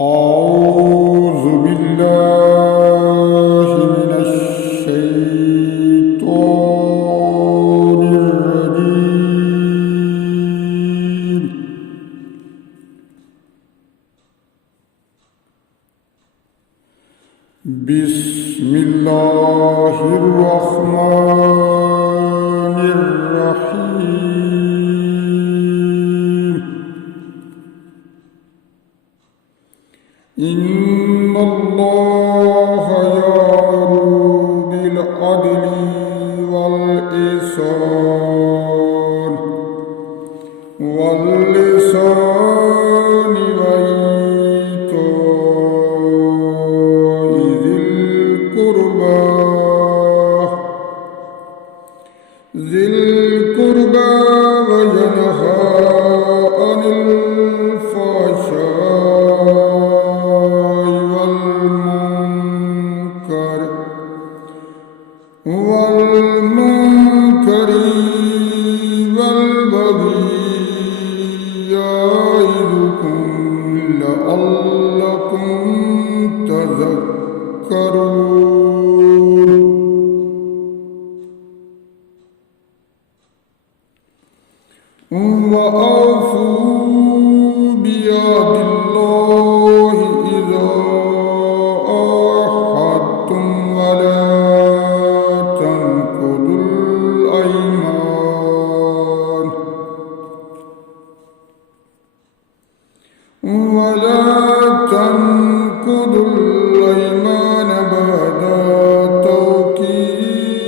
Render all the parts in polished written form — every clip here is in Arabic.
أعوذ بالله من الشيطان الرجيم. بسم الله الرحمن الرحيم. إن الله يأمر بالعدل والإحسان وإيتاء ذي القربى وينهى عن الفحشاء والمنكر والبغي يعظكم لعلكم تذكرون. وأوفوا بعهد الله إذا عاهدتم ولا تنقضوا الأيمان بعد توكيدها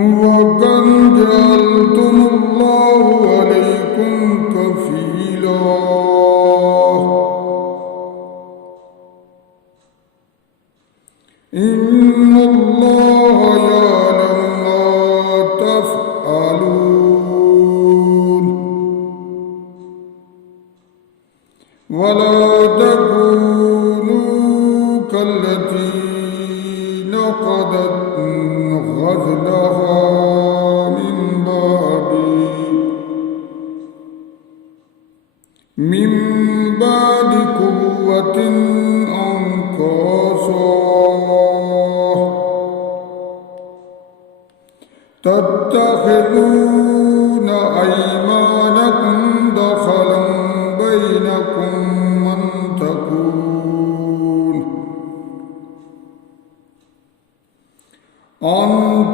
وقد جعلتم الله عليكم كفيلا. إن الله يعلم ما تفعلون. ولا تكونوا كالتي نقضت غزلها من بعد قوة أنكاثا تتخذون أيمانكم دخلا بينكم أن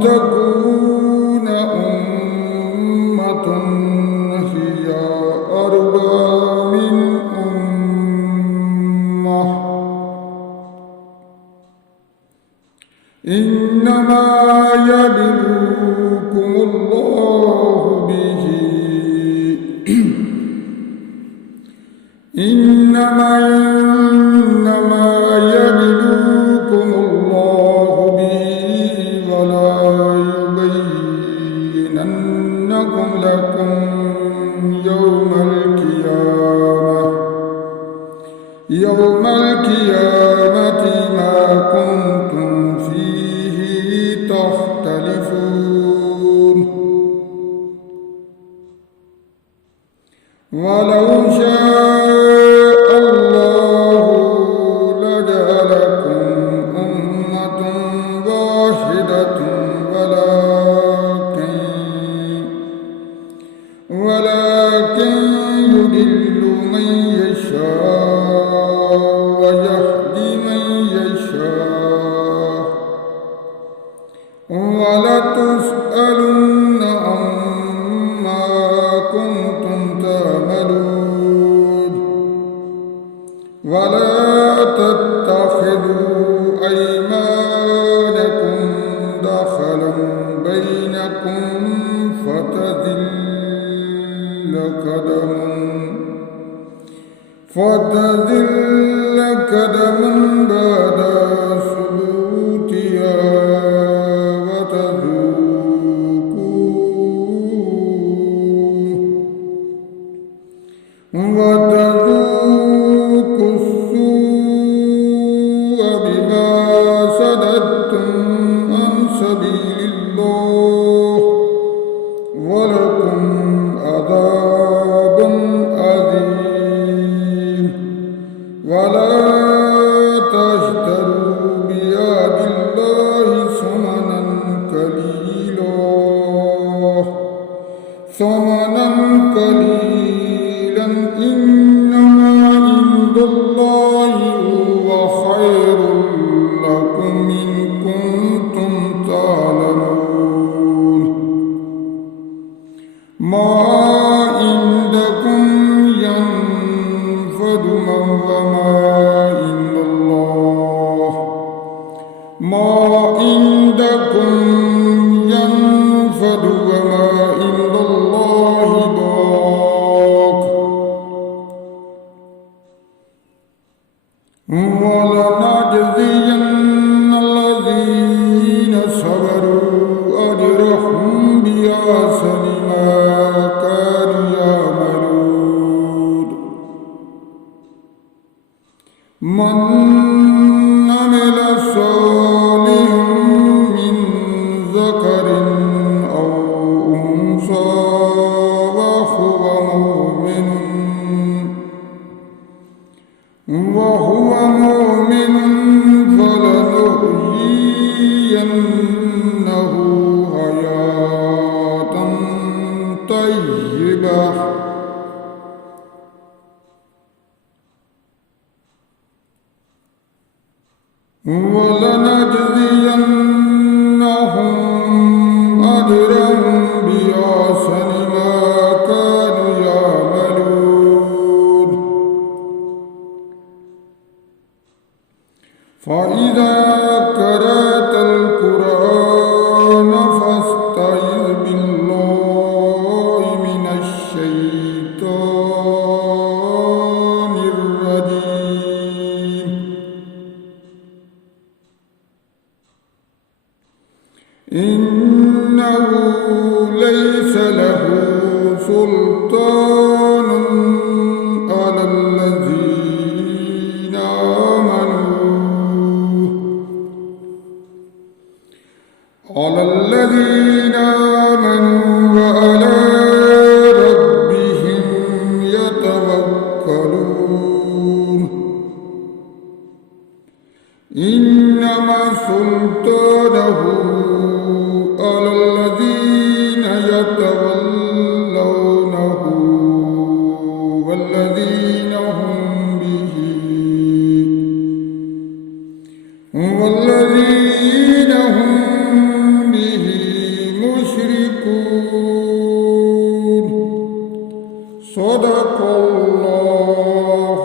تكون أمة هي أربى من أمة. إنما يبلوكم الله به إنما يبلوكم الله به ولا يبيننكم لكم يوم القيامة ما كنتم فيه تختلفون. ولو شاء الله لجعلكم أمة واحدة ولكن يضل من يشاء ويهدي من يشاء ولتسألن عما كنتم تعملون. ولا تتخذوا أيمانكم دخلا بينكم فتزل قدم بعد ثبوتها وتذوقوا السوء بما صددتم عن سبيل الله حياة طيبة ولنجزينهم أجرهم بأحسن ما كانوا يعملون فإذا قرأت القرآن فاستعذ بالله من الشيطان الرجيم إنه ليس له سلطان على الذين آمنوا وعلى ربهم يتوكلون إنما سلطانه على الذين يتولونه والذين هم به مشركون صدق الله